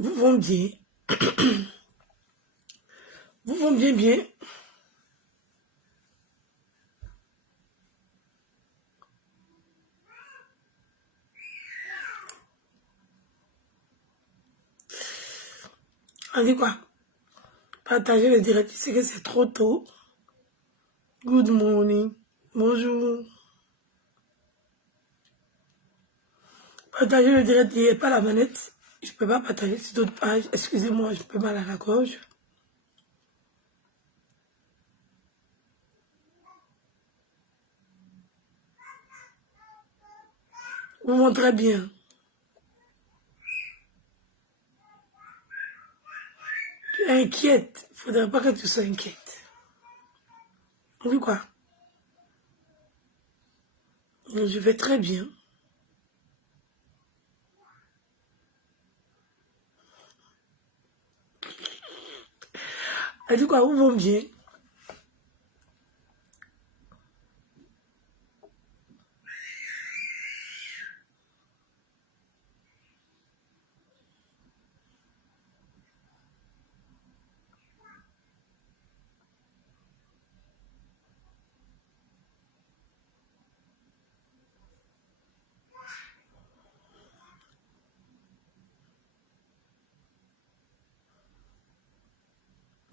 Vous vont bien. Vous vont bien, bien. On dit quoi? Partagez le direct. Je sais que c'est trop tôt. Good morning. Bonjour. Partagez le direct. Il n'y a pas la manette. Je ne peux pas partager sur d'autres pages. Excusez-moi, je peux mal à la gorge. Vous vont très bien. Tu es inquiète. Il ne faudrait pas que tu sois inquiète. On dit quoi? Je vais très bien. Elle dit quoi? Vous vont bien.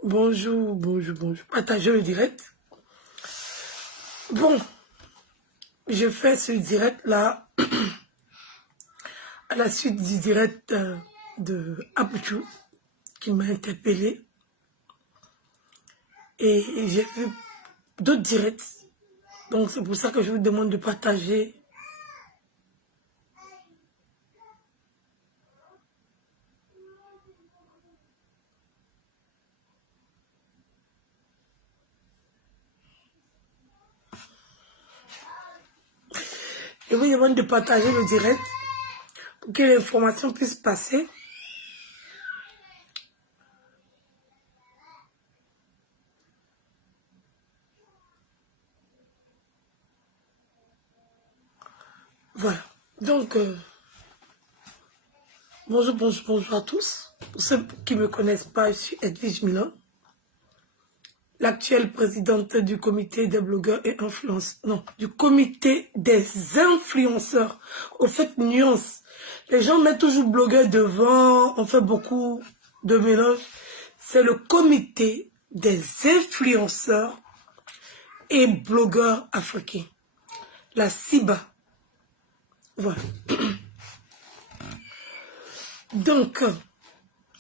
Bonjour, bonjour, bonjour. Partagez le direct. Bon, je fais ce direct-là à la suite du direct de Apuchou qui m'a interpellé. Et j'ai vu d'autres directs. Donc c'est pour ça que je vous demande de partager. Je vous demande de partager le direct pour que l'information puisse passer. Voilà. Donc, bonjour, bonjour, bonjour à tous. Pour ceux qui ne me connaissent pas, je suis Edwige Milan, l'actuelle présidente du comité des blogueurs et influenceurs. Non, du comité des influenceurs. Au fait, nuance. Les gens mettent toujours blogueur devant, on fait beaucoup de mélange. C'est le comité des influenceurs et blogueurs africains. La CIBA. Voilà. Donc,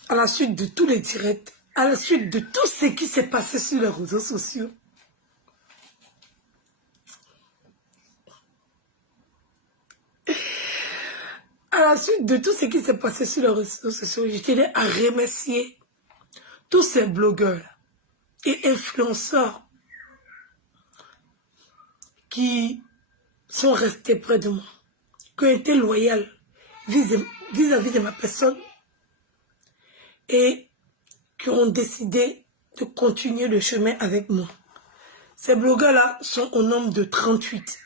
à la suite de tous les directs, à la suite de tout ce qui s'est passé sur les réseaux sociaux, à la suite de tout ce qui s'est passé sur les réseaux sociaux, je tenais à remercier tous ces blogueurs et influenceurs qui sont restés près de moi, qui ont été loyaux vis-à-vis de ma personne et qui ont décidé de continuer le chemin avec moi. Ces blogueurs-là sont au nombre de 38.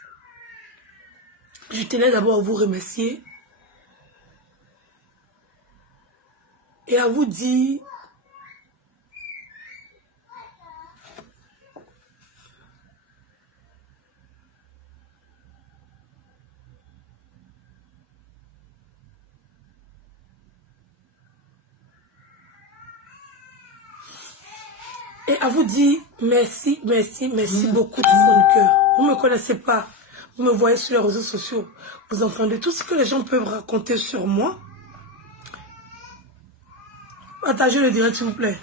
Je tenais d'abord à vous remercier et à vous dire merci, merci, merci beaucoup du fond du cœur. Vous ne me connaissez pas, vous me voyez sur les réseaux sociaux, vous entendez tout ce que les gens peuvent raconter sur moi. Partagez le direct s'il vous plaît.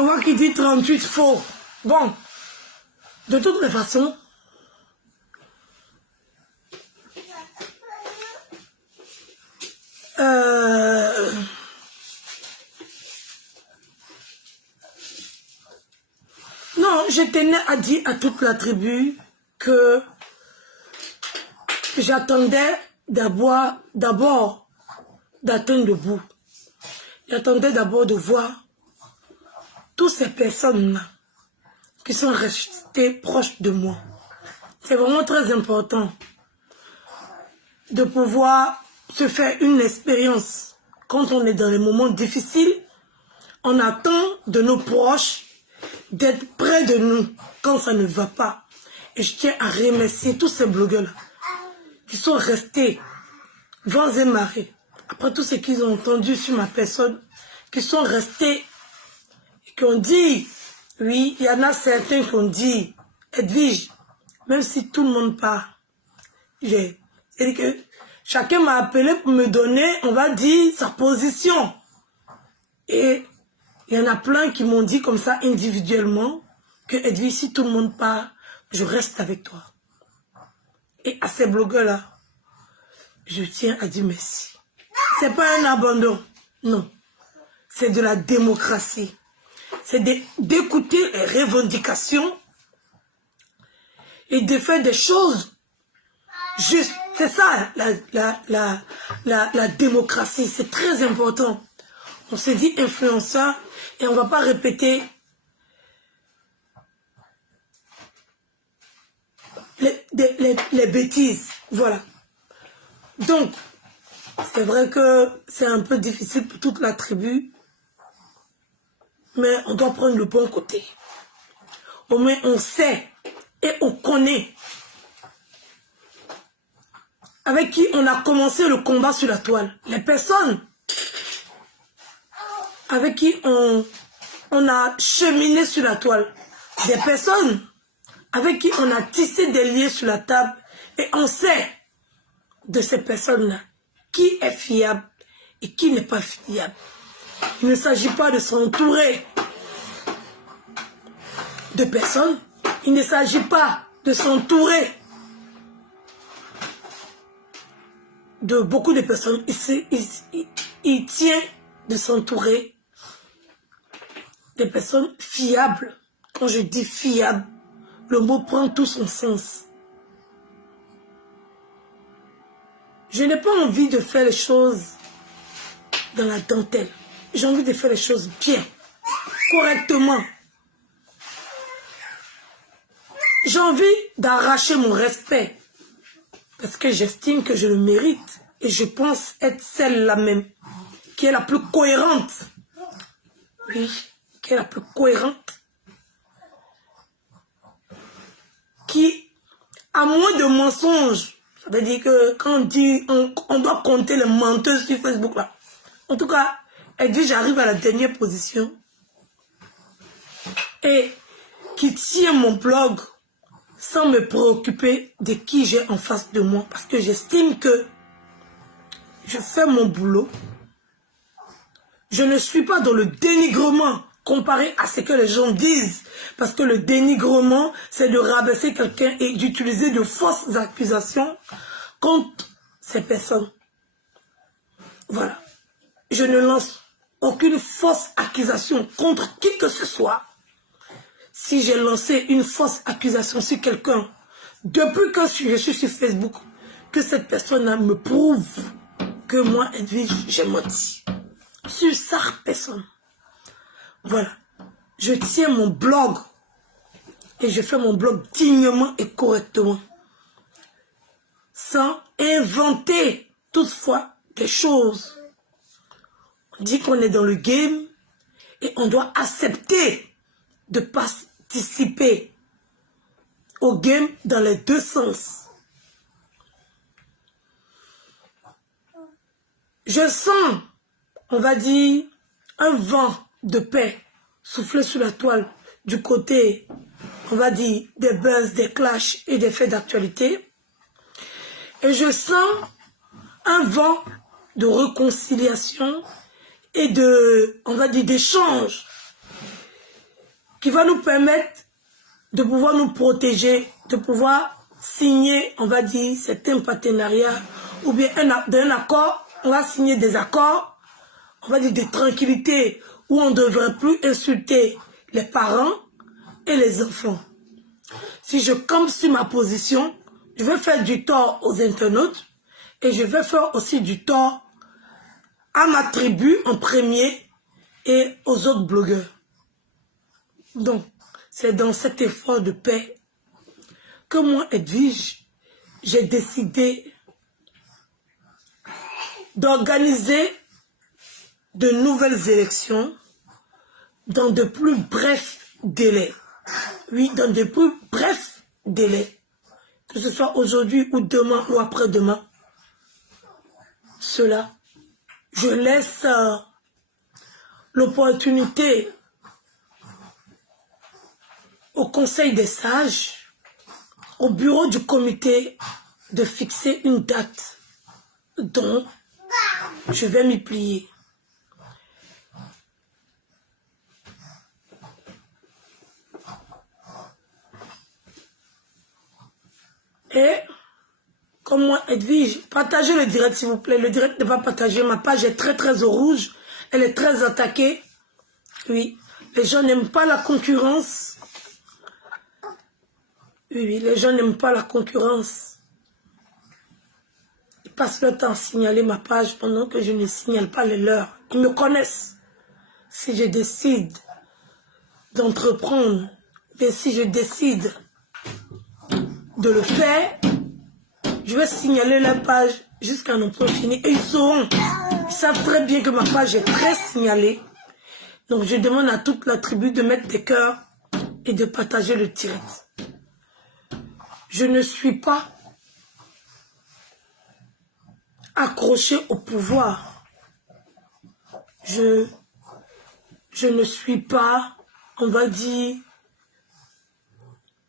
Ewa qui dit 38 faux. Bon, de toutes les façons, non, je tenais à dire à toute la tribu que j'attendais d'abord d'atteindre le bout. J'attendais d'abord de voir toutes ces personnes-là qui sont restées proches de moi. C'est vraiment très important de pouvoir se faire une expérience quand on est dans les moments difficiles. On attend de nos proches d'être près de nous quand ça ne va pas. Et je tiens à remercier tous ces blogueurs-là qui sont restés vents et marées. Après tout ce qu'ils ont entendu sur ma personne, qui sont restés et qui ont dit, oui, il y en a certains qui ont dit, Edwige, même si tout le monde part, c'est-à-dire que chacun m'a appelé pour me donner, on va dire, sa position. Et il y en a plein qui m'ont dit comme ça individuellement que Edwige, si tout le monde part, je reste avec toi. Et à ces blogueurs-là, je tiens à dire merci. C'est pas un abandon, non. C'est de la démocratie. C'est d'écouter les revendications et de faire des choses justes. C'est ça, la démocratie. C'est très important. On se dit influenceur et on ne va pas répéter les bêtises. Voilà. Donc, c'est vrai que c'est un peu difficile pour toute la tribu, mais on doit prendre le bon côté. Au moins, on sait et on connaît avec qui on a commencé le combat sur la toile. Les personnes avec qui on a cheminé sur la toile. Des personnes avec qui on a tissé des liens sur la table. Et on sait de ces personnes-là qui est fiable et qui n'est pas fiable. Il ne s'agit pas de s'entourer de personnes. Il ne s'agit pas de s'entourer de beaucoup de personnes. Il tient de s'entourer des personnes fiables. Quand je dis fiable, le mot prend tout son sens. Je n'ai pas envie de faire les choses dans la dentelle. J'ai envie de faire les choses bien, correctement. J'ai envie d'arracher mon respect parce que j'estime que je le mérite et je pense être celle-là même qui est la plus cohérente. Oui, qui est la plus cohérente. Qui a moins de mensonges. Ça veut dire que quand on dit, on doit compter les menteuses sur Facebook là. En tout cas, elle dit j'arrive à la dernière position. Et qui tient mon blog sans me préoccuper de qui j'ai en face de moi. Parce que j'estime que je fais mon boulot. Je ne suis pas dans le dénigrement comparé à ce que les gens disent. Parce que le dénigrement, c'est de rabaisser quelqu'un et d'utiliser de fausses accusations contre ces personnes. Voilà. Je ne lance aucune fausse accusation contre qui que ce soit. Si j'ai lancé une fausse accusation sur quelqu'un, depuis que je suis sur Facebook, que cette personne-là me prouve que moi, Edwige, j'ai menti. Sur sa personne. Voilà. Je tiens mon blog et je fais mon blog dignement et correctement. Sans inventer toutefois des choses. On dit qu'on est dans le game et on doit accepter de participer au game dans les deux sens. Je sens, on va dire, un vent de paix souffler sur la toile du côté, on va dire, des buzz, des clashs et des faits d'actualité. Et je sens un vent de réconciliation et de, on va dire, d'échange qui va nous permettre de pouvoir nous protéger, de pouvoir signer, on va dire, certains partenariats, ou bien d'un accord, on va signer des accords, on va dire de tranquillité, où on ne devrait plus insulter les parents et les enfants. Si je campe sur ma position, je vais faire du tort aux internautes et je vais faire aussi du tort à ma tribu en premier et aux autres blogueurs. Donc, c'est dans cet effort de paix que moi, Edwige, j'ai décidé d'organiser de nouvelles élections dans de plus brefs délais. Oui, dans de plus brefs délais. Que ce soit aujourd'hui ou demain ou après-demain. Cela, je laisse l'opportunité au Conseil des sages, au bureau du comité, de fixer une date dont je vais m'y plier. Et, comme moi, Edwige, partagez le direct s'il vous plaît. Le direct n'est pas partagé. Ma page est très au rouge. Elle est très attaquée. Oui, les gens n'aiment pas la concurrence. Oui, les gens n'aiment pas la concurrence. Ils passent leur temps à signaler ma page pendant que je ne signale pas les leurs. Ils me connaissent. Si je décide d'entreprendre, et si je décide de le faire, je vais signaler la page jusqu'à n'en point fini. Et ils sauront. Ils savent très bien que ma page est très signalée. Donc je demande à toute la tribu de mettre des cœurs et de partager le direct. Je ne suis pas accroché au pouvoir. Je ne suis pas, on va dire,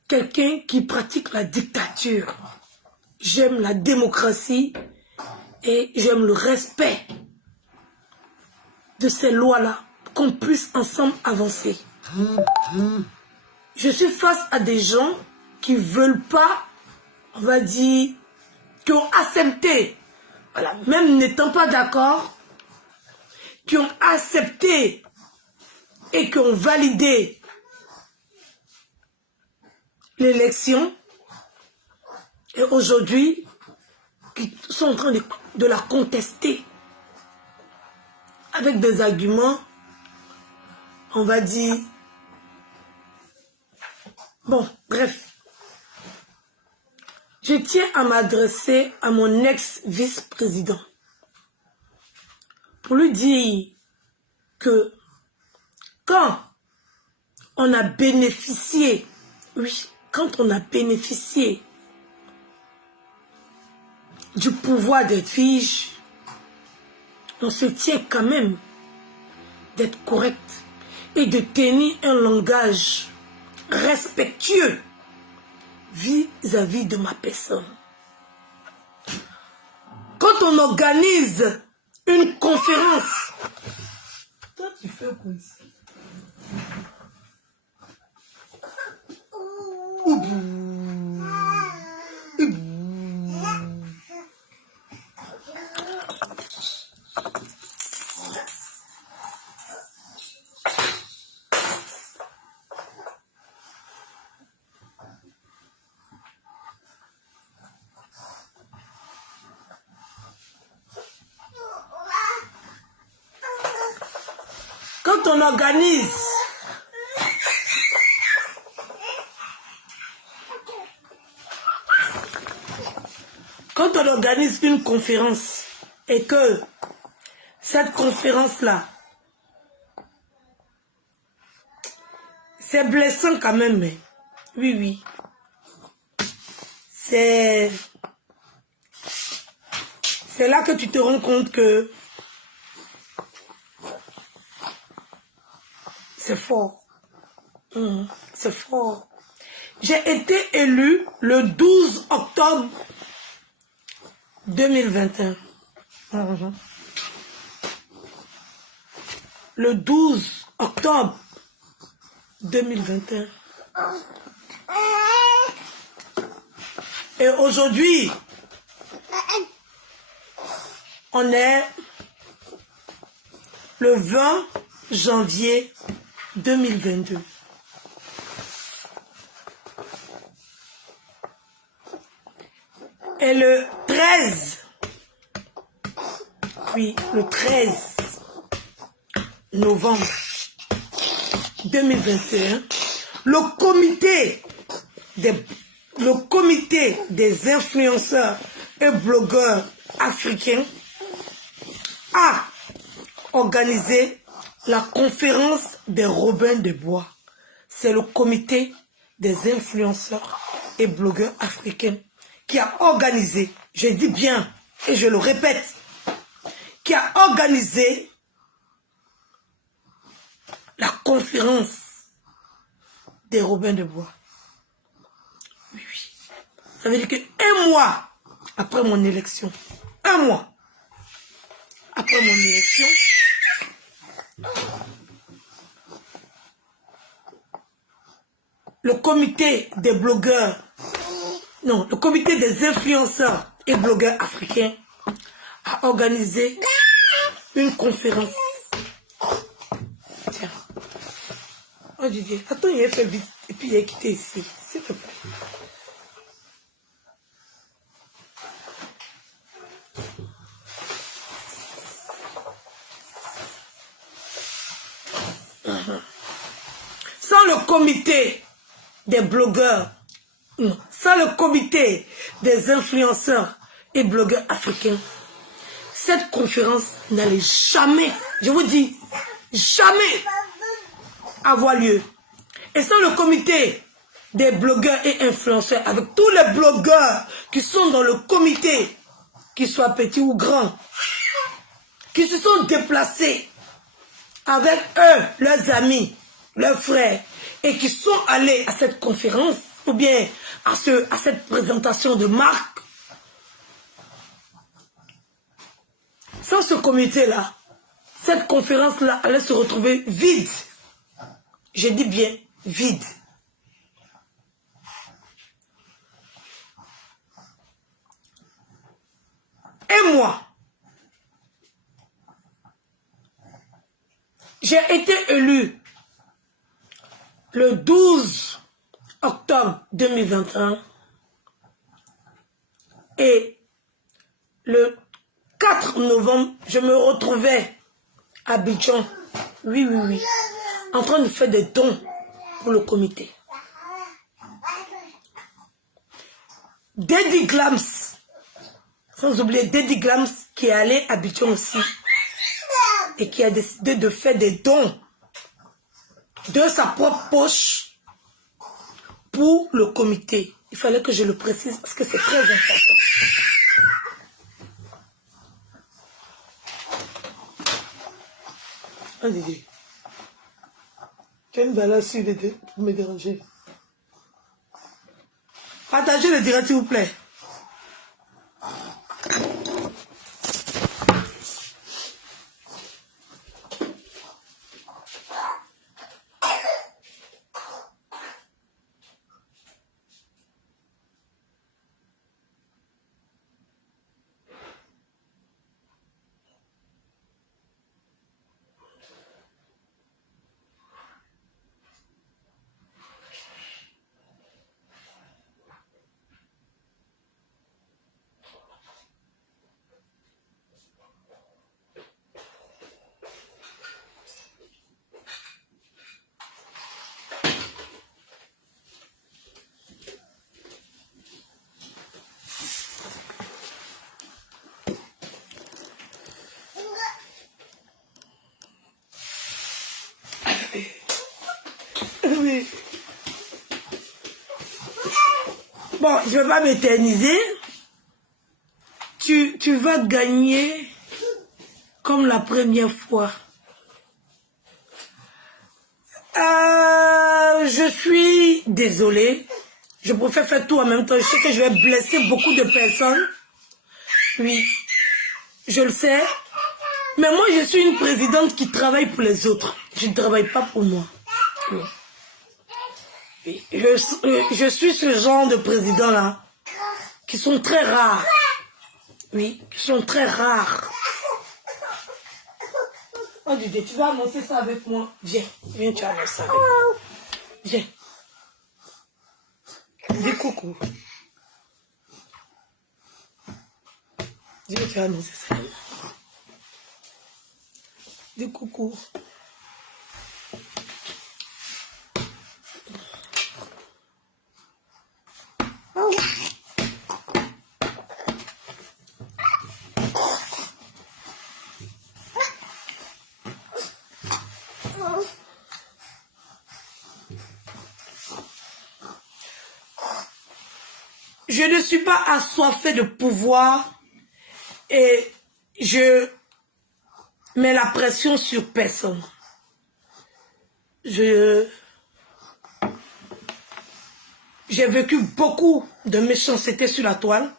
quelqu'un qui pratique la dictature. J'aime la démocratie et j'aime le respect de ces lois-là, qu'on puisse ensemble avancer. Je suis face à des gens qui ne veulent pas, on va dire, qui ont accepté, voilà, même n'étant pas d'accord, qui ont accepté et qui ont validé l'élection, et aujourd'hui, qui sont en train de la contester avec des arguments, on va dire, bon, bref. Je tiens à m'adresser à mon ex-vice-président pour lui dire que quand on a bénéficié, oui, quand on a bénéficié du pouvoir d'Edwige, on se tient quand même d'être correct et de tenir un langage respectueux vis-à-vis de ma personne. Quand on organise une conférence, toi tu fais quoi ici? Quand on organise une conférence et que cette conférence-là, c'est blessant quand même, mais oui. C'est là que tu te rends compte que c'est fort. C'est fort. J'ai été élu le 12 octobre 2021. Le 12 octobre 2021. Et aujourd'hui, on est le 20 janvier 2022. Et le 13, oui, le 13 novembre 2021, le comité des influenceurs et blogueurs africains a organisé la conférence des Robins des Bois. C'est le comité des influenceurs et blogueurs africains qui a organisé, je dis bien et je le répète, qui a organisé la conférence des Robins de Bois. Oui, oui. Ça veut dire qu'un mois après mon élection, un mois après mon élection, le comité des blogueurs, non, le comité des influenceurs et blogueurs africains a organisé une conférence. Tiens. Oh Didier, attends, il a fait vite et puis il a quitté ici, s'il te plaît. Sans le comité des blogueurs, non, sans le comité des influenceurs et blogueurs africains, cette conférence n'allait jamais, je vous dis, jamais avoir lieu. Et sans le comité des blogueurs et influenceurs, avec tous les blogueurs qui sont dans le comité, qu'ils soient petits ou grands, qui se sont déplacés avec eux, leurs amis, leurs frères, et qui sont allés à cette conférence, ou bien à cette présentation de marque. Sans ce comité-là, cette conférence-là allait se retrouver vide. Je dis bien vide. Et moi, j'ai été élu le 12 octobre 2021 et le 4 novembre, je me retrouvais à Abidjan, oui, en train de faire des dons pour le comité. Daddy Glams, sans oublier Daddy Glams qui est allé à Abidjan aussi et qui a décidé de faire des dons de sa propre poche pour le comité. Il fallait que je le précise parce que c'est très important. Allez, tu as une valeur sur les deux pour me déranger. Partagez le direct s'il vous plaît. Oui. Bon, je ne vais pas m'éterniser. Tu vas gagner comme la première fois. Je suis désolée. Je préfère faire tout en même temps. Je sais que je vais blesser beaucoup de personnes. Oui, je le sais. Mais moi, je suis une présidente qui travaille pour les autres. Je ne travaille pas pour moi. Oui. Je suis ce genre de président-là, qui sont très rares. Oui, qui sont très rares. Oh Dieu, tu vas annoncer ça avec moi. Viens, viens, tu annonces ça avec moi. Viens. Dis coucou. Dis que tu vas annoncer ça. Dis coucou. Je ne suis pas assoiffée de pouvoir et je mets la pression sur personne. J'ai vécu beaucoup de méchanceté sur la toile.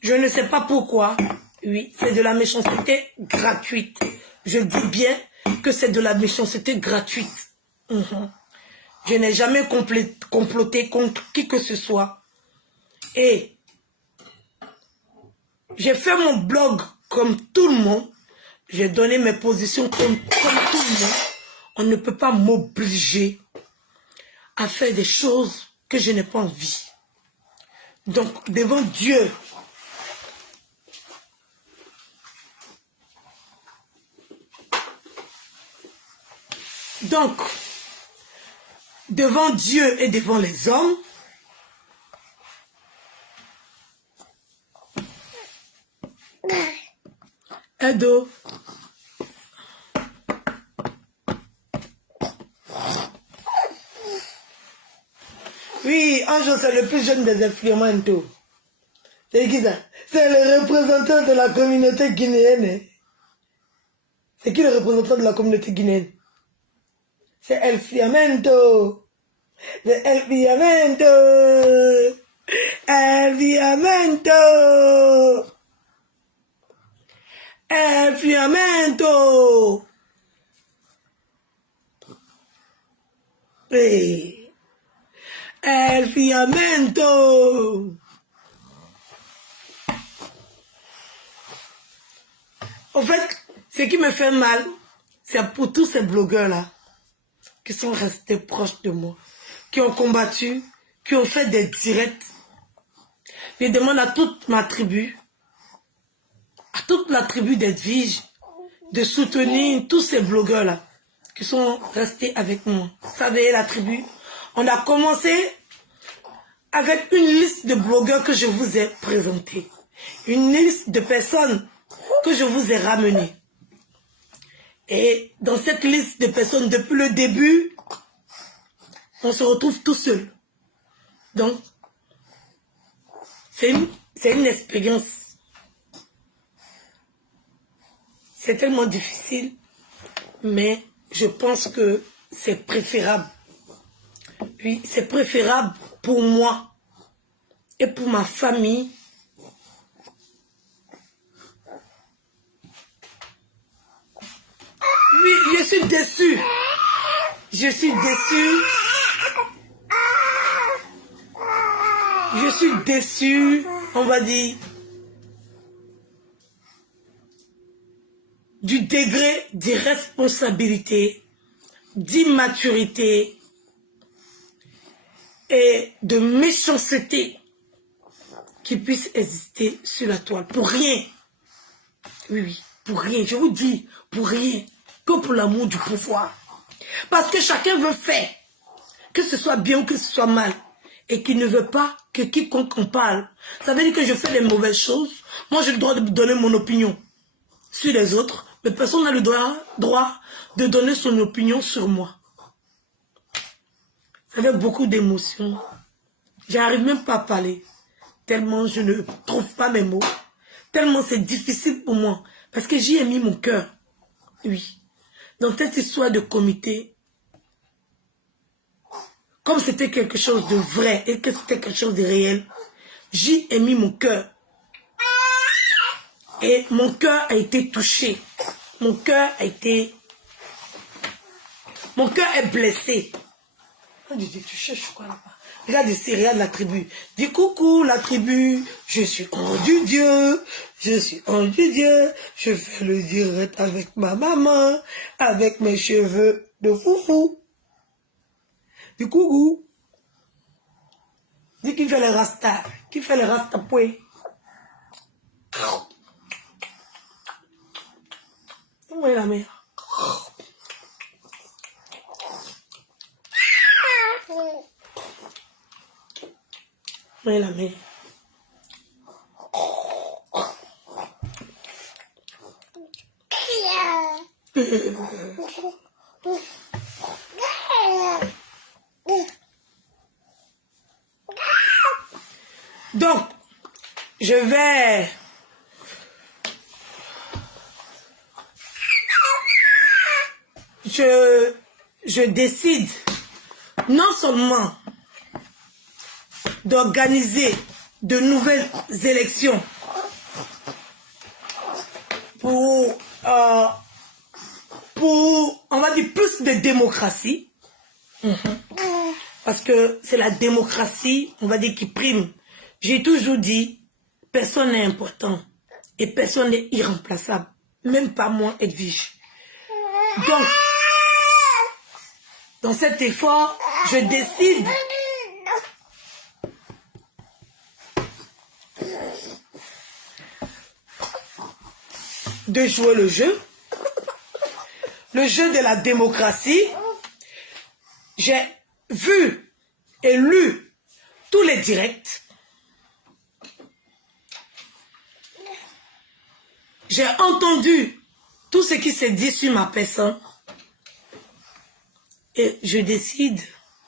Je ne sais pas pourquoi. Oui, c'est de la méchanceté gratuite. Je dis bien que c'est de la méchanceté gratuite. Je n'ai jamais comploté contre qui que ce soit. Et j'ai fait mon blog comme tout le monde. J'ai donné mes positions comme tout le monde. On ne peut pas m'obliger à faire des choses que je n'ai pas envie. Donc, devant Dieu, et devant les hommes, Edo. Oui, Anjo, c'est le plus jeune des influenceurs. C'est qui ça? C'est le représentant de la communauté guinéenne. C'est qui le représentant de la communauté guinéenne? C'est El Fiamento. C'est El Fiamento. El Fiamento. El Fiamento. Hey. El Fiamento. En fait, ce qui me fait mal, c'est pour tous ces blogueurs-là qui sont restés proches de moi, qui ont combattu, qui ont fait des directs. Je demande à toute ma tribu, à toute la tribu d'Edwige, de soutenir tous ces blogueurs-là qui sont restés avec moi. Vous savez, la tribu, on a commencé avec une liste de blogueurs que je vous ai présentés. Une liste de personnes que je vous ai ramenées. Et dans cette liste de personnes, depuis le début, on se retrouve tout seul. Donc, c'est une expérience. C'est tellement difficile, mais je pense que c'est préférable. Oui, c'est préférable pour moi et pour ma famille. Oui, je suis déçue. Je suis déçue. Je suis déçue, on va dire, du degré d'irresponsabilité, d'immaturité et de méchanceté qui puisse exister sur la toile. Pour rien. Oui, oui, pour rien. Je vous dis, pour rien. Que pour l'amour du pouvoir. Parce que chacun veut faire, que ce soit bien ou que ce soit mal, et qu'il ne veut pas que quiconque en parle. Ça veut dire que je fais les mauvaises choses. Moi, j'ai le droit de donner mon opinion sur les autres, mais personne n'a le droit de donner son opinion sur moi. Avec beaucoup d'émotions. J'arrive même pas à parler, tellement je ne trouve pas mes mots, tellement c'est difficile pour moi, parce que j'y ai mis mon cœur. Oui. Dans cette histoire de comité, comme c'était quelque chose de vrai et que c'était quelque chose de réel, j'y ai mis mon cœur. Et mon cœur a été touché. Mon cœur est blessé. On dit, tu cherches quoi là-bas? Regarde les céréales de la tribu. Dis coucou la tribu, je suis ange du Dieu, je suis ange du Dieu, je fais le direct avec ma maman, avec mes cheveux de foufou. Dis coucou. Dis qui fait les rastas, qui fait les rastapoués. Où est la mère? Où est la mère? Donc, je décide non seulement d'organiser de nouvelles élections pour, on va dire, plus de démocratie, parce que c'est la démocratie, on va dire, qui prime. J'ai toujours dit, personne n'est important et personne n'est irremplaçable, même pas moi, Edwige. Donc, dans cet effort, je décide de jouer le jeu de la démocratie. J'ai vu et lu tous les directs. J'ai entendu tout ce qui s'est dit sur ma personne. Et je décide,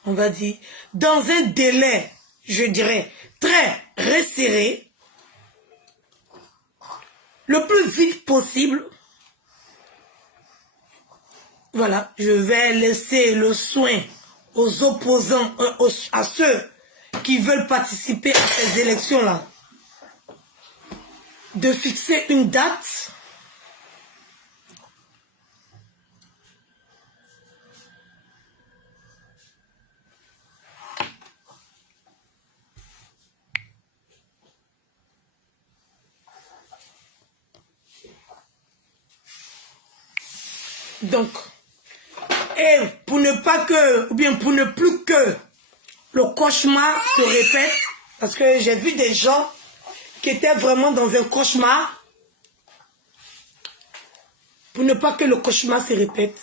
on va dire, dans un délai, je dirais, très resserré, le plus vite possible. Voilà, je vais laisser le soin aux opposants, à ceux qui veulent participer à ces élections-là, de fixer une date. Donc, et pour ne pas que, ou bien pour ne plus que le cauchemar se répète, parce que j'ai vu des gens qui étaient vraiment dans un cauchemar, pour ne pas que le cauchemar se répète,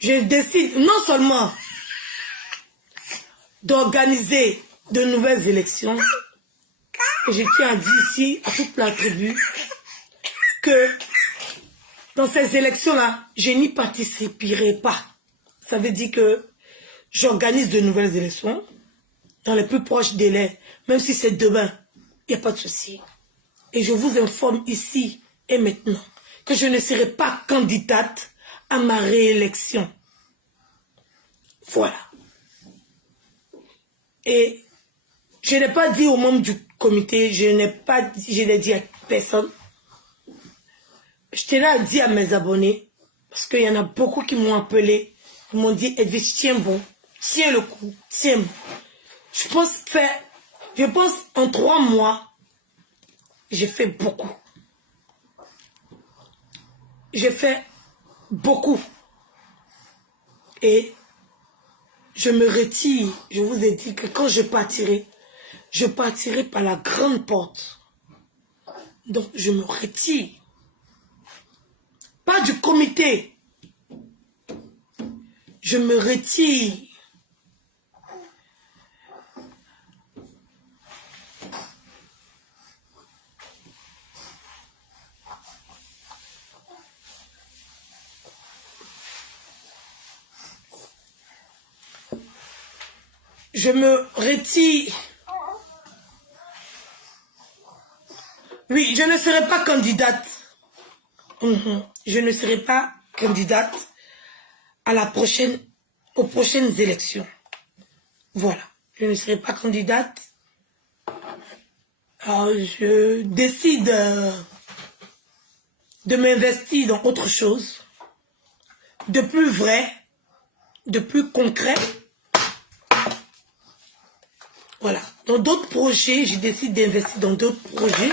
je décide non seulement d'organiser de nouvelles élections, et je tiens à dire ici à toute la tribu que dans ces élections-là, je n'y participerai pas. Ça veut dire que j'organise de nouvelles élections dans les plus proches délais, même si c'est demain, il n'y a pas de souci. Et je vous informe ici et maintenant que je ne serai pas candidate à ma réélection. Voilà. Et je n'ai pas dit aux membres du comité, je l'ai dit à personne. Je tenais à dire à mes abonnés, parce qu'il y en a beaucoup qui m'ont appelé, qui m'ont dit, Edwige, tiens bon, tiens le coup, tiens bon. Je pense en 3 mois, j'ai fait beaucoup. J'ai fait beaucoup. Et je me retire. Je vous ai dit que quand je partirai par la grande porte. Donc je me retire. Pas du comité. Je me retire. Je me retire. Oui, je ne serai pas candidate. Je ne serai pas candidate aux prochaines élections. Voilà. Je ne serai pas candidate. Alors, je décide de m'investir dans autre chose, de plus vrai, de plus concret. dans d'autres projets, je décide d'investir dans d'autres projets.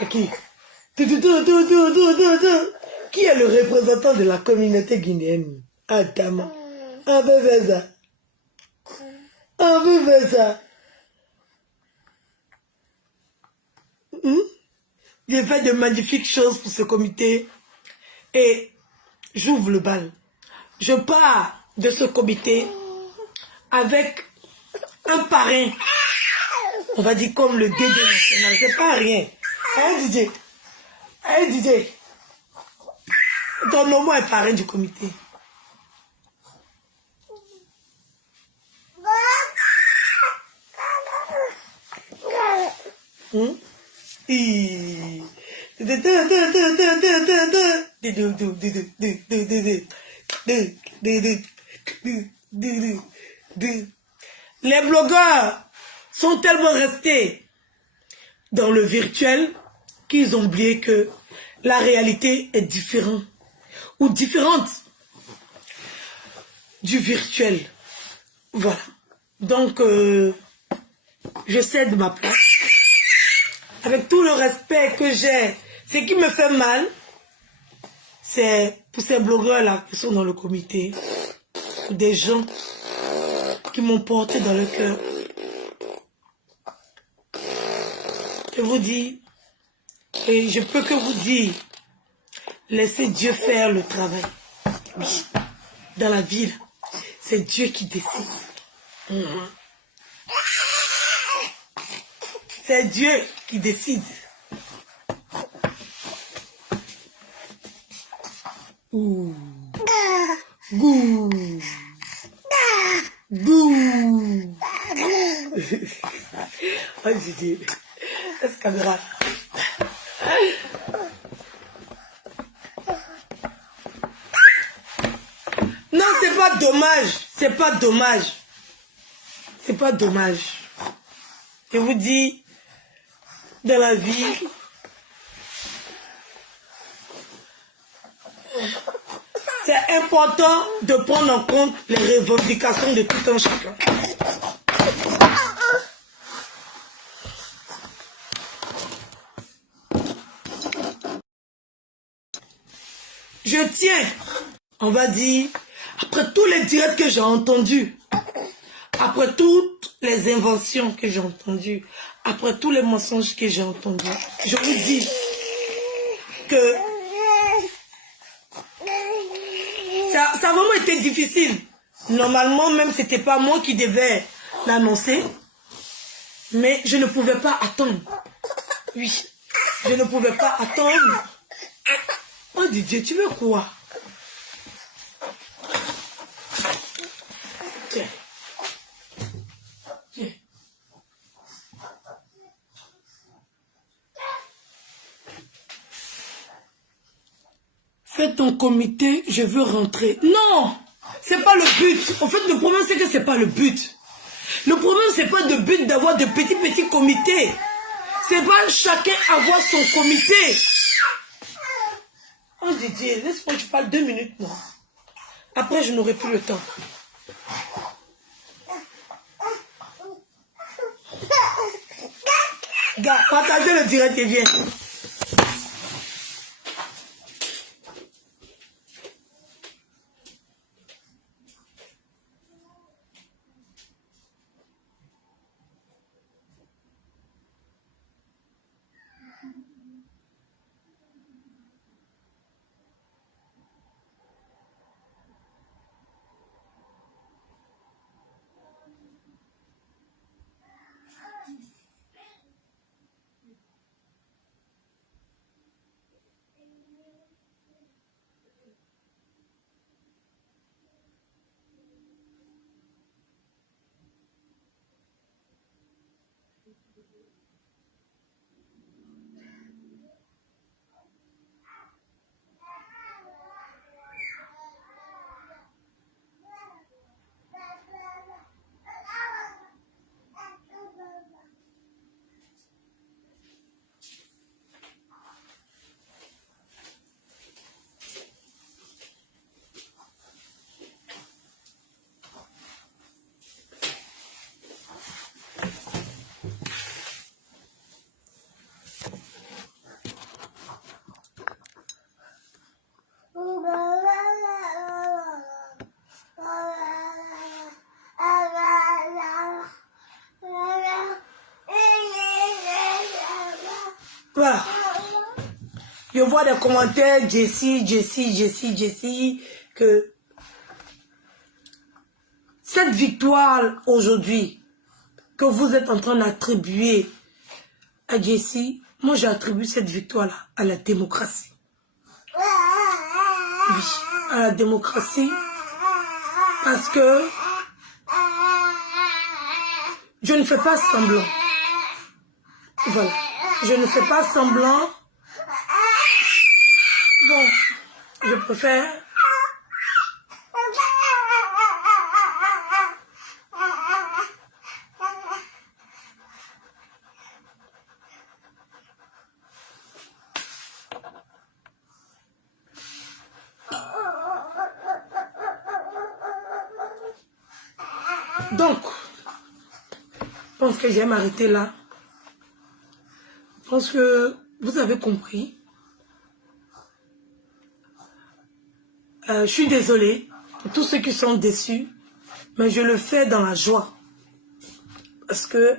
Ok. Qui est le représentant de la communauté guinéenne? Adama. Un peu fait ça. Un peu fait ça. J'ai fait de magnifiques choses pour ce comité. Et j'ouvre le bal. Je pars de ce comité avec un parrain. On va dire comme le DD national. C'est pas rien. Hein, DJ? Hein, DJ? Donne-moi un parrain du comité. Les blogueurs sont tellement restés dans le virtuel qu'ils ont oublié que la réalité est différente ou différente du virtuel. Voilà. Donc, je cède ma place. Avec tout le respect que j'ai, ce qui me fait mal, c'est pour ces blogueurs-là qui sont dans le comité, pour des gens qui m'ont porté dans le cœur. Je vous dis, et je peux que vous dire, laissez Dieu faire le travail. Oui, dans la ville, c'est Dieu qui décide. C'est Dieu qui décide. Ouh. Gouh. Gouh. Oh, j'ai dit, cette caméra. Non, c'est pas dommage. C'est pas dommage. C'est pas dommage. Je vous dis, dans la vie, c'est important de prendre en compte les revendications de tout un chacun. Je tiens, on va dire, après tous les directs que j'ai entendus, après toutes les inventions que j'ai entendues, après tous les mensonges que j'ai entendus, je vous dis que ça a vraiment été difficile. Normalement, même c'était pas moi qui devais l'annoncer, mais je ne pouvais pas attendre. Oui, je ne pouvais pas attendre. Oh Didier, tu veux quoi? Tiens. Tiens. Fais ton comité, je veux rentrer. Non, c'est pas le but. En fait, le problème, c'est que c'est pas le but. Le problème, c'est pas de but d'avoir de petits comités. C'est pas chacun avoir son comité. Oh Didier, laisse-moi que je parle 2 minutes, non. Après, je n'aurai plus le temps. Gars, partagez le direct et viens. Voilà. Je vois des commentaires, Jessie, que cette victoire aujourd'hui que vous êtes en train d'attribuer à Jessie, moi j'attribue cette victoire-là à la démocratie. Oui, à la démocratie, parce que je ne fais pas semblant. Voilà, je ne fais pas semblant. Bon, je préfère... Donc, je pense que je vais m'arrêter là. Je pense que vous avez compris. Je suis désolée pour tous ceux qui sont déçus, mais je le fais dans la joie. Parce que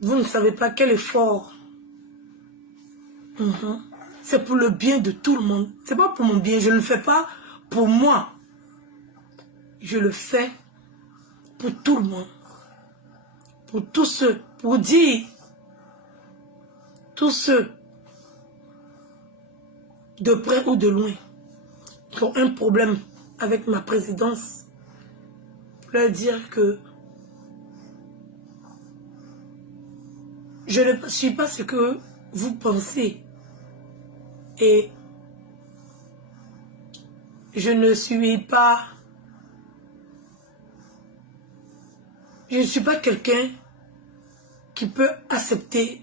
vous ne savez pas quel effort. C'est pour le bien de tout le monde. C'est pas pour mon bien, je ne le fais pas pour moi. Je le fais pour tout le monde. Pour tous ceux, pour dire, tous ceux, de près ou de loin, qui ont un problème avec ma présidence, pour leur dire que je ne suis pas ce que vous pensez. Et je ne suis pas quelqu'un qui peut accepter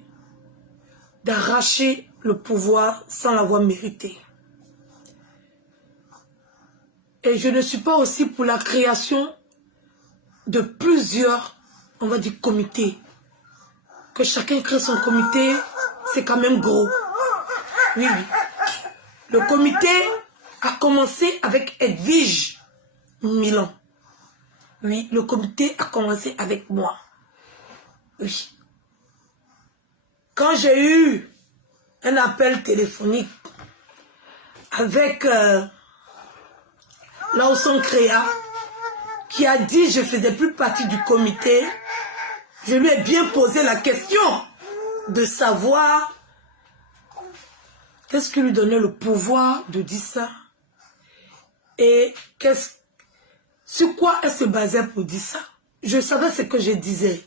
d'arracher le pouvoir sans l'avoir mérité. Et je ne suis pas aussi pour la création de plusieurs, on va dire, comités. Que chacun crée son comité, c'est quand même gros. Oui, oui. Le comité a commencé avec Edwige Milan. Oui, le comité a commencé avec moi. Oui. Quand j'ai eu un appel téléphonique avec Lawson Créa, qui a dit que je ne faisais plus partie du comité, je lui ai bien posé la question de savoir qu'est-ce qui lui donnait le pouvoir de dire ça et sur quoi elle se basait pour dire ça. Je savais ce que je disais.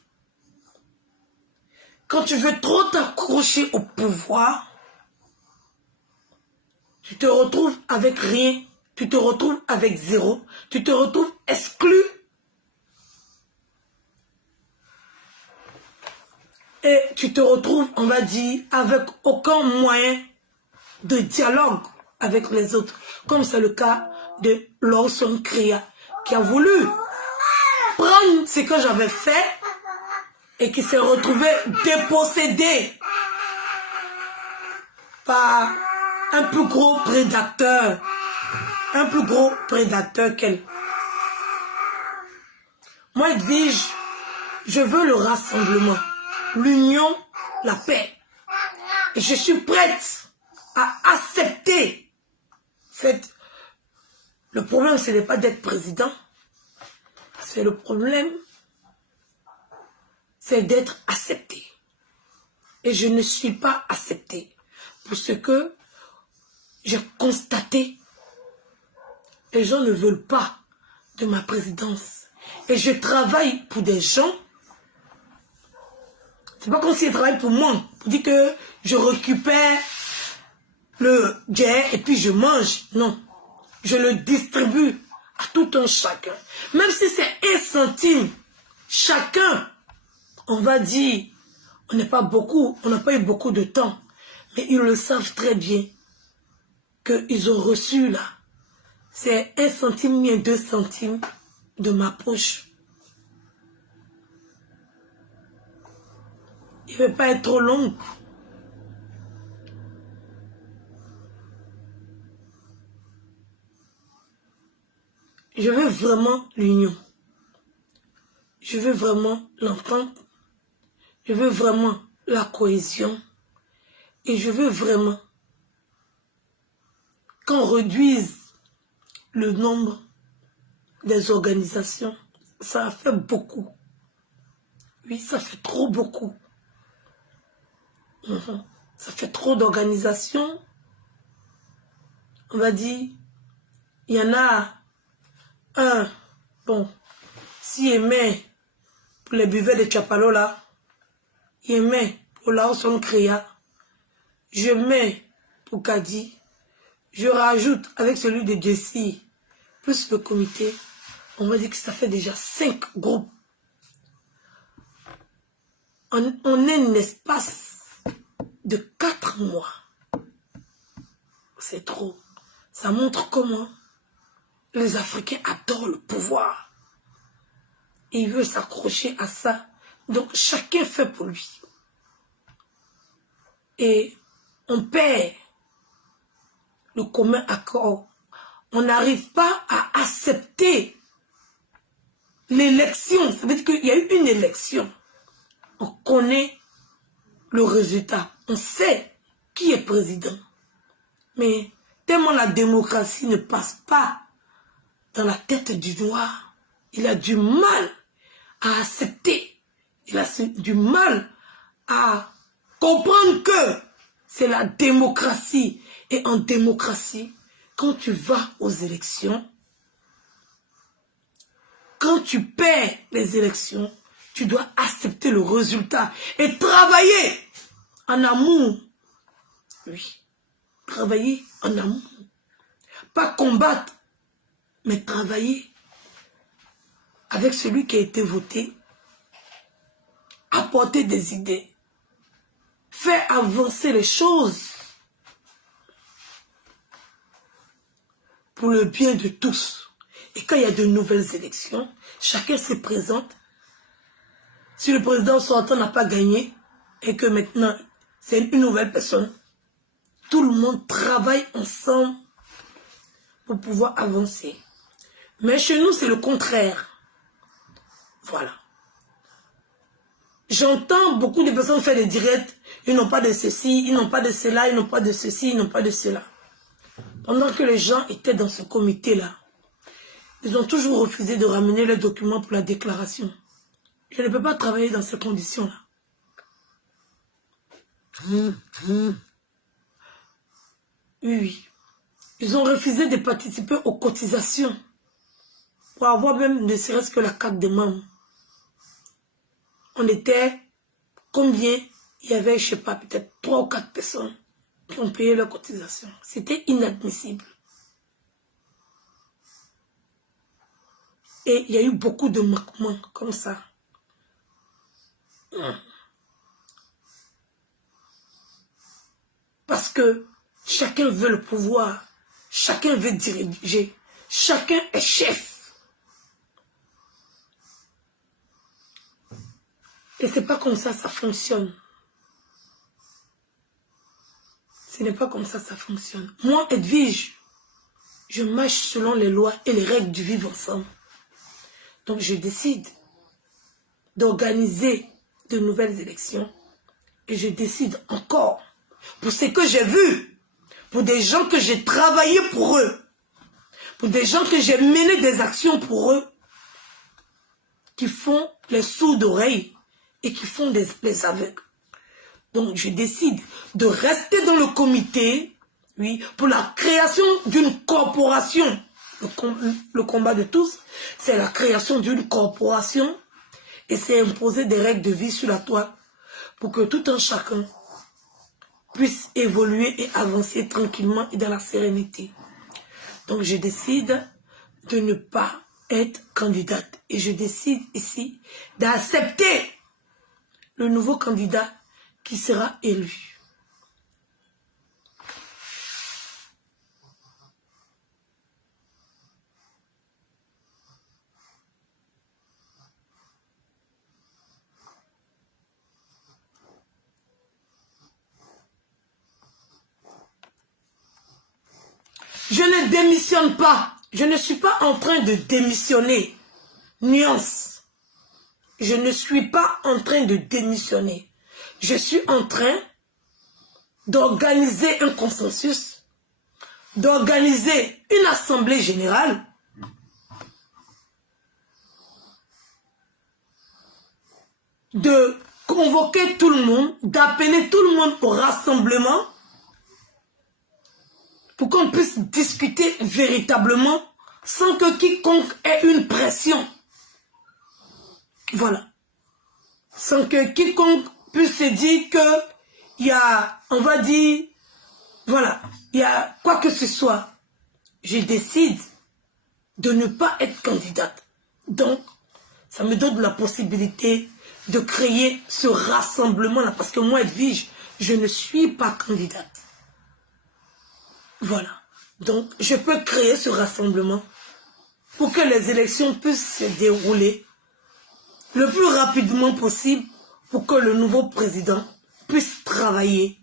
Quand tu veux trop t'accrocher au pouvoir, tu te retrouves avec rien, tu te retrouves avec zéro, tu te retrouves exclu. Et tu te retrouves, on va dire, avec aucun moyen de dialogue avec les autres. Comme c'est le cas de Lawson Créa, qui a voulu prendre ce que j'avais fait et qui s'est retrouvé dépossédé par un plus gros prédateur qu'elle. Moi, Edwige, je veux le rassemblement, l'union, la paix. Et je suis prête à accepter Le problème, ce n'est pas d'être président. C'est le problème, c'est d'être accepté. Et je ne suis pas acceptée pour ce que j'ai constaté. Les gens ne veulent pas de ma présidence. Et je travaille pour des gens. C'est pas comme si je travaille pour moi. Pour dire que je récupère le jet et puis je mange. Non. Je le distribue à tout un chacun. Même si c'est 1 centime, chacun, on va dire, on n'est pas beaucoup, on n'a pas eu beaucoup de temps. Mais ils le savent très bien qu'ils ont reçu là. C'est 1 centime et 2 centimes de ma poche. Il ne va pas être trop long. Je veux vraiment l'union. Je veux vraiment l'entente. Je veux vraiment la cohésion. Et je veux vraiment qu'on réduise le nombre des organisations. Ça a fait beaucoup. Oui, ça fait trop beaucoup. Ça fait trop d'organisations. On va dire, il y en a un, bon, si aimait pour les buvets de Chapalo là, il aimait pour là où son créa, je mets pour Kadi, je rajoute avec celui de Jessie, plus le comité, on va dire que ça fait déjà 5 groupes. On est un espace de 4 mois. C'est trop. Ça montre comment les Africains adorent le pouvoir. Et ils veulent s'accrocher à ça. Donc chacun fait pour lui. Et on perd le commun accord. On n'arrive pas à accepter l'élection. Ça veut dire qu'il y a eu une élection. On connaît le résultat. On sait qui est président. Mais tellement la démocratie ne passe pas dans la tête du noir, il a du mal à accepter. Il a du mal à comprendre que c'est la démocratie. Et en démocratie, quand tu vas aux élections, quand tu perds les élections, tu dois accepter le résultat et travailler en amour. Oui, travailler en amour. Pas combattre, mais travailler avec celui qui a été voté, apporter des idées, faire avancer les choses pour le bien de tous. Et quand il y a de nouvelles élections, chacun se présente. Si le président sortant n'a pas gagné et que maintenant c'est une nouvelle personne, tout le monde travaille ensemble pour pouvoir avancer. Mais chez nous, c'est le contraire. Voilà. J'entends beaucoup de personnes faire des directs, ils n'ont pas de ceci, ils n'ont pas de cela, ils n'ont pas de ceci, ils n'ont pas de cela. Pendant que les gens étaient dans ce comité-là, ils ont toujours refusé de ramener les documents pour la déclaration. Je ne peux pas travailler dans ces conditions-là. Oui. Ils ont refusé de participer aux cotisations pour avoir même ne serait-ce que la carte de membre. On était combien? Il y avait, je ne sais pas, peut-être 3 ou 4 personnes qui ont payé leurs cotisations. C'était inadmissible. Et il y a eu beaucoup de manquements comme ça. Parce que chacun veut le pouvoir, chacun veut diriger, chacun est chef. Et c'est pas comme ça fonctionne. Ce n'est pas comme ça fonctionne. Moi, Edwige, je marche selon les lois et les règles du vivre ensemble. Donc je décide d'organiser de nouvelles élections. Et je décide encore, pour ce que j'ai vu, pour des gens que j'ai travaillé pour eux, pour des gens que j'ai mené des actions pour eux, qui font les sourds d'oreilles et qui font les aveugles. Donc je décide de rester dans le comité, oui, pour la création d'une corporation. Le combat de tous, c'est la création d'une corporation et c'est imposer des règles de vie sur la toile pour que tout un chacun puisse évoluer et avancer tranquillement et dans la sérénité. Donc je décide de ne pas être candidate et je décide ici d'accepter le nouveau candidat qui sera élu. Je ne démissionne pas. Je ne suis pas en train de démissionner. Nuance. Je ne suis pas en train de démissionner. Je suis en train d'organiser un consensus, d'organiser une assemblée générale, de convoquer tout le monde, d'appeler tout le monde au rassemblement pour qu'on puisse discuter véritablement sans que quiconque ait une pression. Voilà. Sans que quiconque puisse se dire que il y a, on va dire, voilà, il y a quoi que ce soit. Je décide de ne pas être candidate. Donc, ça me donne la possibilité de créer ce rassemblement-là. Parce que moi, Edwige, je ne suis pas candidate. Voilà. Donc, je peux créer ce rassemblement pour que les élections puissent se dérouler le plus rapidement possible pour que le nouveau président puisse travailler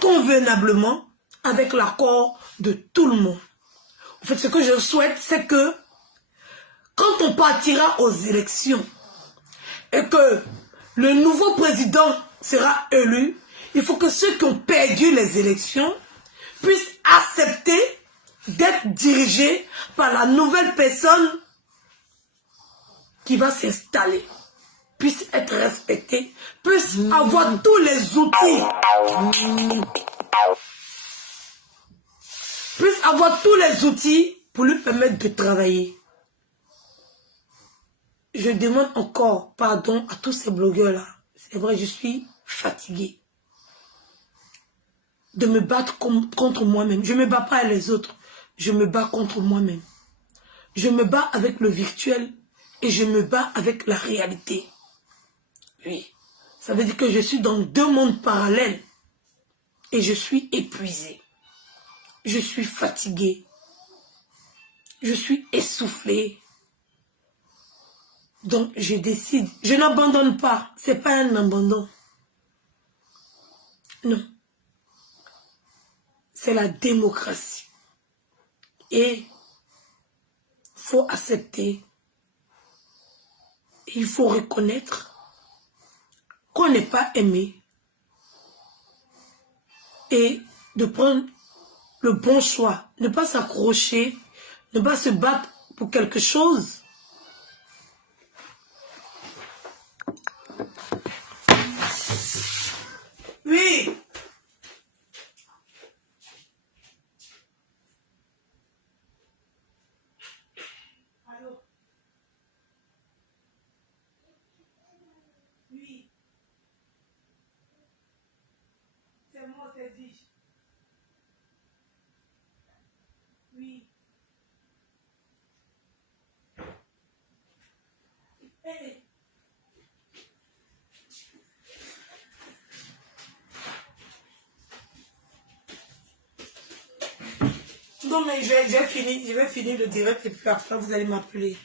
convenablement avec l'accord de tout le monde. En fait, ce que je souhaite, c'est que quand on partira aux élections et que le nouveau président sera élu, il faut que ceux qui ont perdu les élections puissent accepter d'être dirigés par la nouvelle personne qui va s'installer, puisse être respecté, puisse avoir tous les outils, puisse avoir tous les outils pour lui permettre de travailler. Je demande encore pardon à tous ces blogueurs-là. C'est vrai, je suis fatiguée de me battre contre moi-même. Je ne me bats pas les autres, je me bats contre moi-même. Je me bats avec le virtuel et je me bats avec la réalité. Oui, ça veut dire que je suis dans deux mondes parallèles et je suis épuisée. Je suis fatiguée. Je suis essoufflée. Donc, je décide. Je n'abandonne pas. Ce n'est pas un abandon. Non. C'est la démocratie. Et il faut accepter. Il faut reconnaître qu'on n'est pas aimé. Et de prendre le bon choix. Ne pas s'accrocher. Ne pas se battre pour quelque chose. Oui. Allô? Oui. C'est moi, c'est dit. Oui. Hey. Non, mais je vais finir le direct et puis après vous allez m'appeler.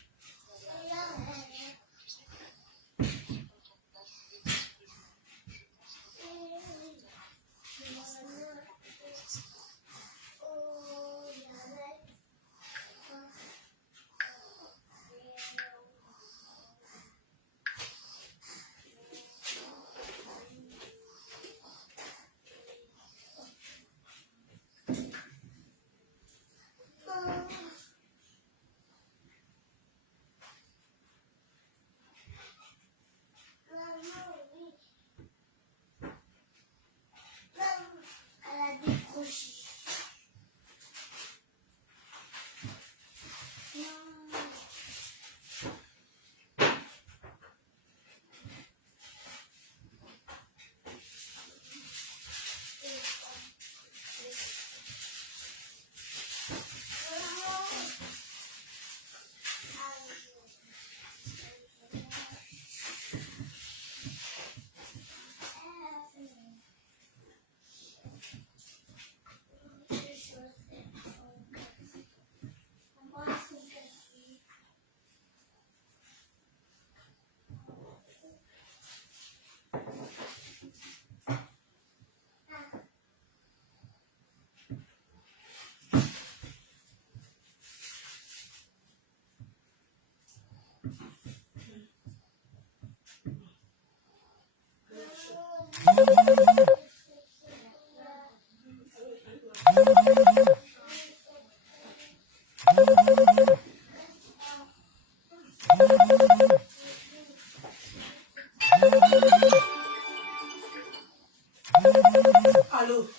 Allô?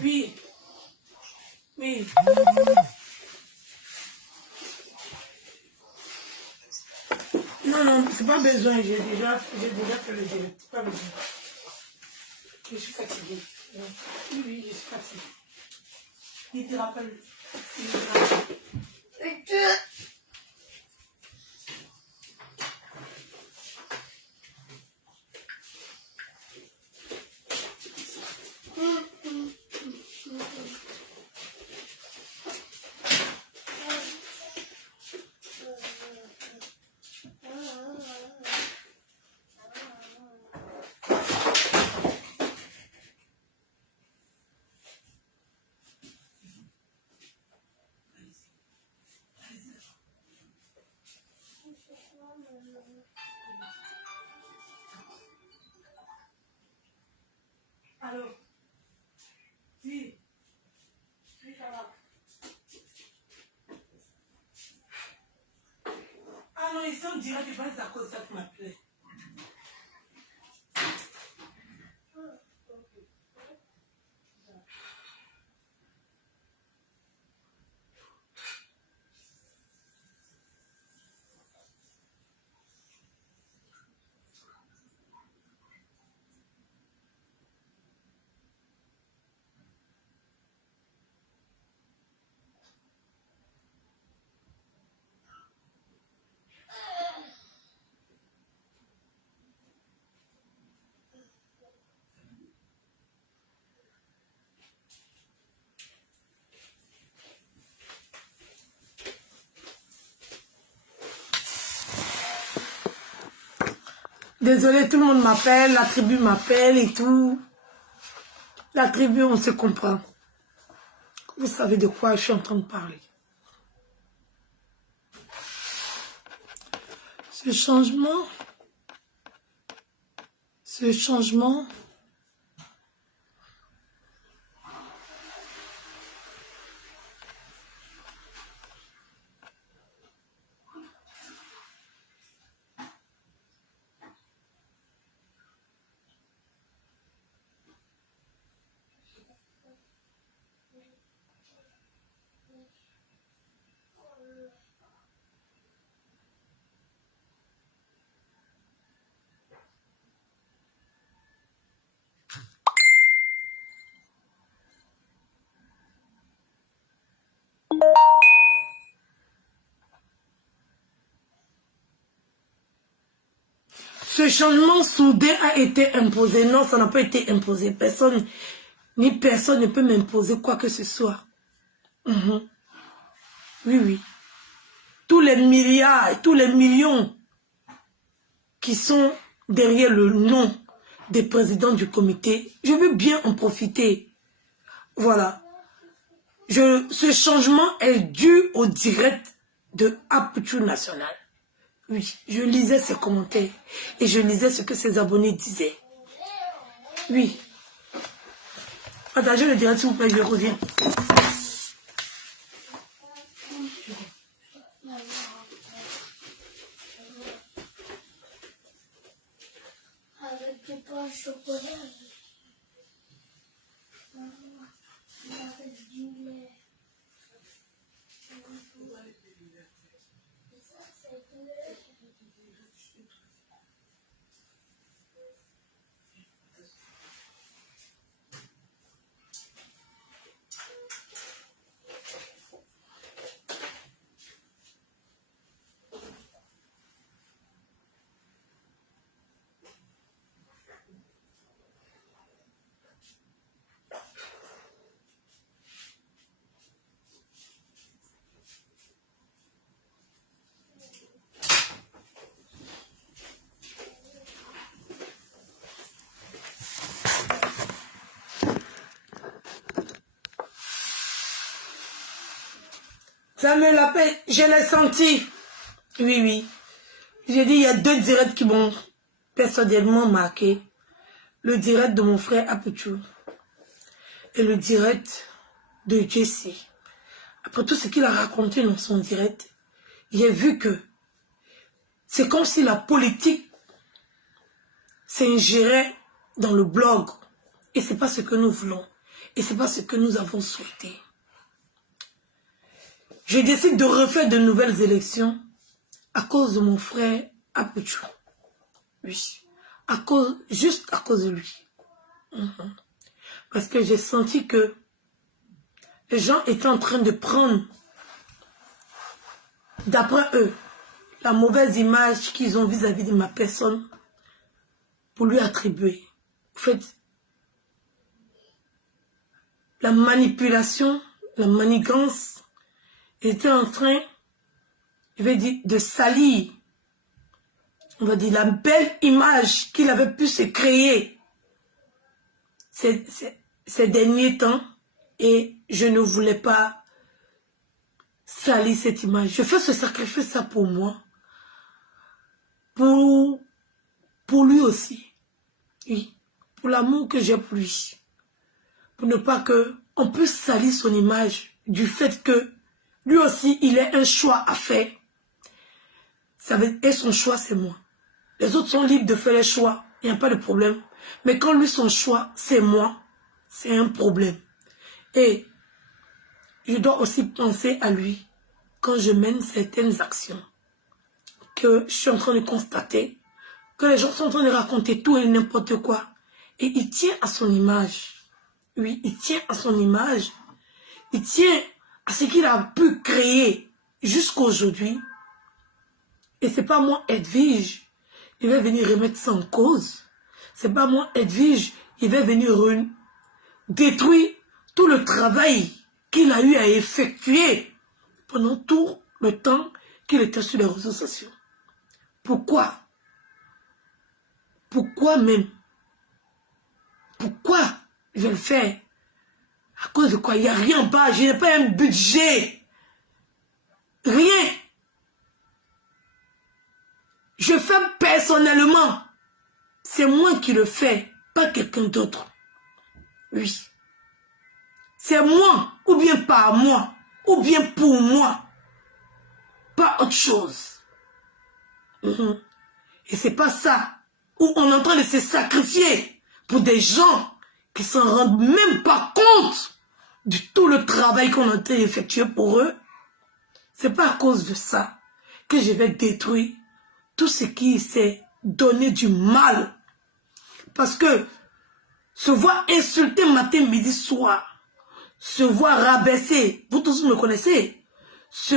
Oui. Oui. Non, non, c'est pas besoin. J'ai déjà fait le direct. Pas besoin. Je suis fatiguée. Oui, oui, je suis fatiguée. Il te rappelle. Il te rappelle. Allô? Oui. Oui, ça va. Ah non, ils sont direct, je pense que c'est à cause de ça que tu m'appelais. Désolée, tout le monde m'appelle, la tribu m'appelle et tout. La tribu, on se comprend. Vous savez de quoi je suis en train de parler. Ce changement, ce changement soudain a été imposé. Non, ça n'a pas été imposé. Personne, ni personne ne peut m'imposer quoi que ce soit. Oui, oui. Tous les milliards et tous les millions qui sont derrière le nom des présidents du comité, je veux bien en profiter. Voilà. Ce changement est dû au direct de Aputu National. Oui, je lisais ses commentaires et je lisais ce que ses abonnés disaient. Oui. Attends, je le dirai s'il vous plaît, je reviens. Avec du pain au chocolat. Avec du lait. Ça, c'est du lait. Ça me l'appelle, je l'ai senti. Oui, oui. J'ai dit, il y a deux directs qui m'ont personnellement marqué. Le direct de mon frère Aputu et le direct de Jesse. Après tout ce qu'il a raconté dans son direct, j'ai vu que C'est comme si la politique s'ingérait dans le blog. Et ce n'est pas ce que nous voulons. Et ce n'est pas ce que nous avons souhaité. Je décide de refaire de nouvelles élections à cause de mon frère Apechou. Oui. Juste à cause de lui. Parce que j'ai senti que les gens étaient en train de prendre, d'après eux, la mauvaise image qu'ils ont vis-à-vis de ma personne pour lui attribuer. En fait, la manipulation, la manigance était en train, je vais dire, de salir, on va dire, la belle image qu'il avait pu se créer ces derniers temps, et je ne voulais pas salir cette image. Je fais ce sacrifice-là pour moi, pour lui aussi, oui, pour l'amour que j'ai pour lui, pour ne pas qu'on puisse salir son image du fait que lui aussi, il a un choix à faire. Et son choix, c'est moi. Les autres sont libres de faire les choix, il n'y a pas de problème. Mais quand lui, son choix, c'est moi, c'est un problème. Et je dois aussi penser à lui quand je mène certaines actions que je suis en train de constater, que les gens sont en train de raconter tout et n'importe quoi. Et il tient à son image. Oui, il tient à son image. Il tient à ce qu'il a pu créer jusqu'à aujourd'hui. Et c'est pas moi, Edwige, il va venir remettre ça en cause. C'est pas moi, Edwige, il va venir détruire tout le travail qu'il a eu à effectuer pendant tout le temps qu'il était sur les réseaux sociaux. Pourquoi? Pourquoi même? Pourquoi je vais le faire? À cause de quoi? Il n'y a rien en bas, je n'ai pas un budget. Rien. Je fais personnellement. C'est moi qui le fais, pas quelqu'un d'autre. Oui. C'est moi, ou bien pas moi, ou bien pour moi. Pas autre chose. Et c'est pas ça où on est en train de se sacrifier pour des gens qui s'en rendent même pas compte de tout le travail qu'on a été effectué pour eux. C'est pas à cause de ça que je vais détruire tout ce qui s'est donné du mal. Parce que se voir insulter matin, midi, soir, se voir rabaisser, vous tous me connaissez, se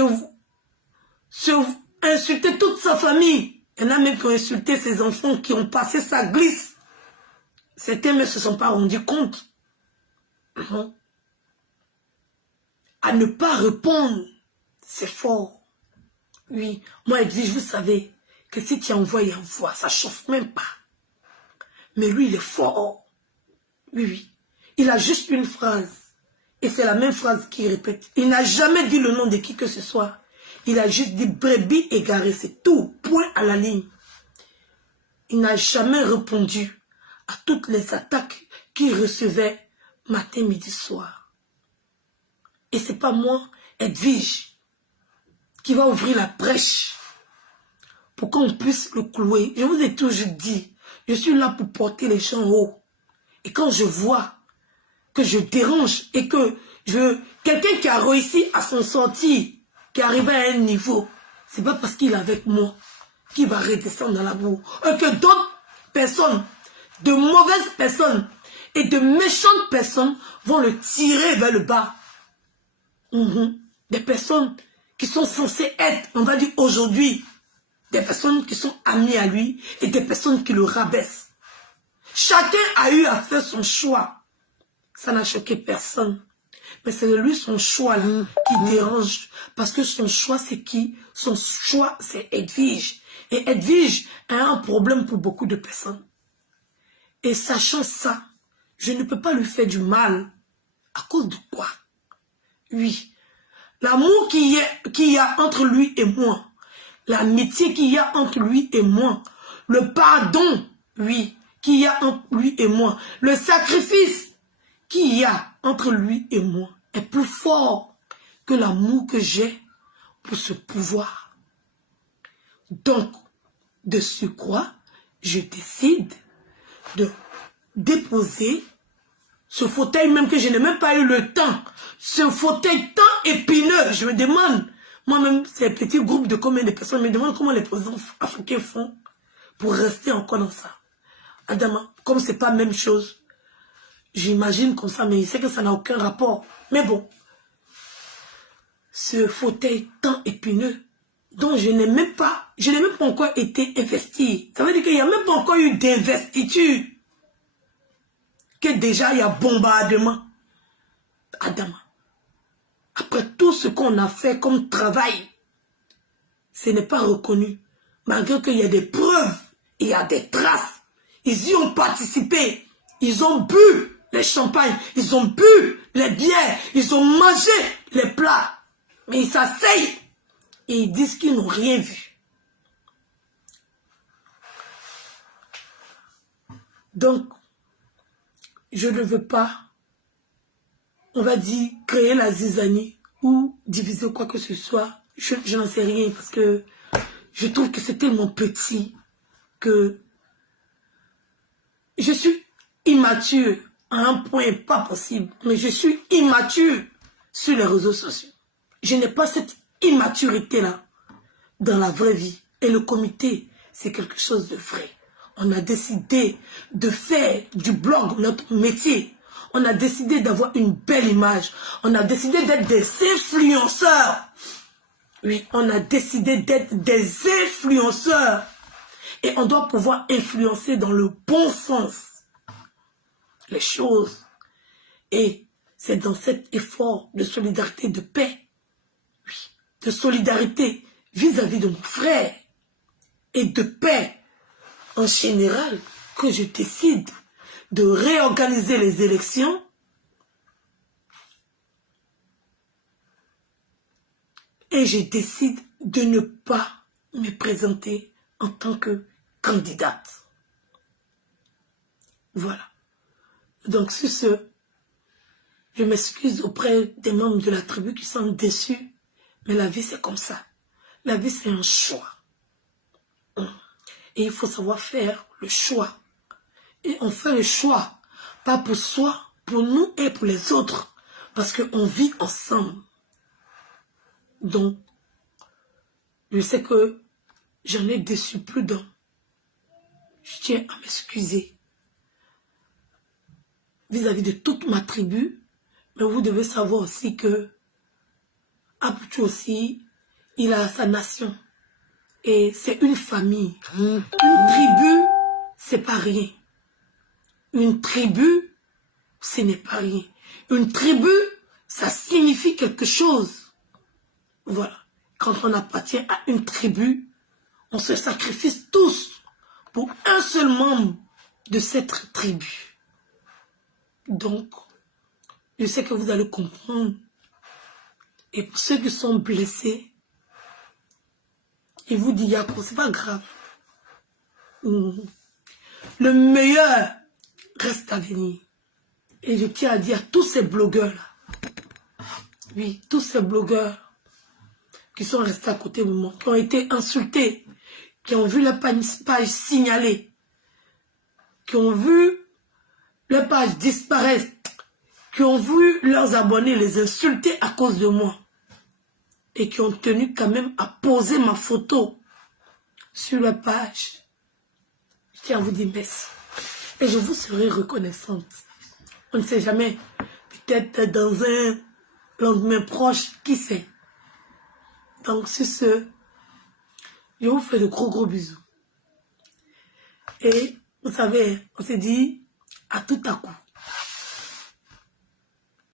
insulter toute sa famille. Il y en a même qui ont insulté ses enfants, qui ont passé sa glisse. Certains ne se sont pas rendus compte. À ne pas répondre, c'est fort. Oui, moi, Edwige, vous savez que si tu envoies, il envoie, ça chauffe même pas. Mais lui, il est fort. Oui, oui. Il a juste une phrase. Et c'est la même phrase qu'il répète. Il n'a jamais dit le nom de qui que ce soit. Il a juste dit brebis égarée, c'est tout. Point à la ligne. Il n'a jamais répondu à toutes les attaques qu'il recevait matin, midi, soir. Et c'est pas moi, Edwige, qui va ouvrir la brèche pour qu'on puisse le clouer. Je vous ai toujours dit, je suis là pour porter les gens haut. Et quand je vois que je dérange et que quelqu'un qui a réussi à s'en sortir, qui arrive à un niveau, c'est pas parce qu'il est avec moi qu'il va redescendre dans la boue. Et que d'autres personnes, de mauvaises personnes et de méchantes personnes vont le tirer vers le bas. Des personnes qui sont censées être, on va dire aujourd'hui, des personnes qui sont amies à lui et des personnes qui le rabaissent. Chacun a eu à faire son choix. Ça n'a choqué personne. Mais c'est lui son choix là qui dérange. Parce que son choix c'est qui? Son choix c'est Edwige. Et Edwige a un problème pour beaucoup de personnes. Et sachant ça, je ne peux pas lui faire du mal. À cause de quoi? Oui. L'amour qu'il y a entre lui et moi. L'amitié qu'il y a entre lui et moi. Le pardon, oui, qu'il y a entre lui et moi. Le sacrifice qu'il y a entre lui et moi est plus fort que l'amour que j'ai pour ce pouvoir. Donc, de surcroît, je décide de déposer ce fauteuil même que je n'ai même pas eu le temps. Ce fauteuil tant épineux, je me demande, moi-même, c'est un petit groupe de combien de personnes, je me demande comment les présidents africains font pour rester encore dans ça. Adama, comme c'est pas la même chose, j'imagine comme ça, mais il sait que ça n'a aucun rapport. Mais bon, ce fauteuil tant épineux, dont je n'ai même pas encore été investi. Ça veut dire qu'il n'y a même pas encore eu d'investiture. Que déjà il y a bombardement. Adama, après tout ce qu'on a fait comme travail, ce n'est pas reconnu. Malgré qu'il y a des preuves, il y a des traces. Ils y ont participé. Ils ont bu les champagnes, ils ont bu les bières, ils ont mangé les plats. Mais ils s'asseyent et ils disent qu'ils n'ont rien vu. Donc, je ne veux pas, on va dire, créer la zizanie ou diviser quoi que ce soit. Je n'en sais rien parce que je trouve que c'est tellement petit que je suis immature à un point pas possible. Mais je suis immature sur les réseaux sociaux. Je n'ai pas cette immaturité-là dans la vraie vie. Et le comité, c'est quelque chose de vrai. On a décidé de faire du blog notre métier. On a décidé d'avoir une belle image. On a décidé d'être des influenceurs. Oui, on a décidé d'être des influenceurs. Et on doit pouvoir influencer dans le bon sens les choses. Et c'est dans cet effort de solidarité, de paix, oui, de solidarité vis-à-vis de mon frère et de paix en général que je décide de réorganiser les élections et je décide de ne pas me présenter en tant que candidate. Voilà. Donc sur ce, je m'excuse auprès des membres de la tribu qui sont déçus, mais la vie c'est comme ça. La vie c'est un choix. Et il faut savoir faire le choix. Et on fait le choix, pas pour soi, pour nous et pour les autres. Parce qu'on vit ensemble. Donc, je sais que j'en ai déçu plus d'un. Je tiens à m'excuser vis-à-vis de toute ma tribu. Mais vous devez savoir aussi que Aputu aussi, il a sa nation. Et c'est une famille. Une tribu, c'est pas rien. Une tribu, ce n'est pas rien. Une tribu, ça signifie quelque chose. Voilà. Quand on appartient à une tribu, on se sacrifie tous pour un seul membre de cette tribu. Donc, je sais que vous allez comprendre. Et pour ceux qui sont blessés, il vous dit, Yako, c'est pas grave. Le meilleur reste à venir. Et je tiens à dire à tous ces blogueurs-là, oui, tous ces blogueurs qui sont restés à côté de moi, qui ont été insultés, qui ont vu leur page signalée, qui ont vu leur page disparaître, qui ont vu leurs abonnés les insulter à cause de moi. Et qui ont tenu quand même à poser ma photo sur la page. Je tiens à vous dire merci. Et je vous serai reconnaissante. On ne sait jamais. Peut-être dans un lendemain proche, qui sait. Donc sur ce, je vous fais de gros bisous. Et vous savez, on s'est dit à tout à coup.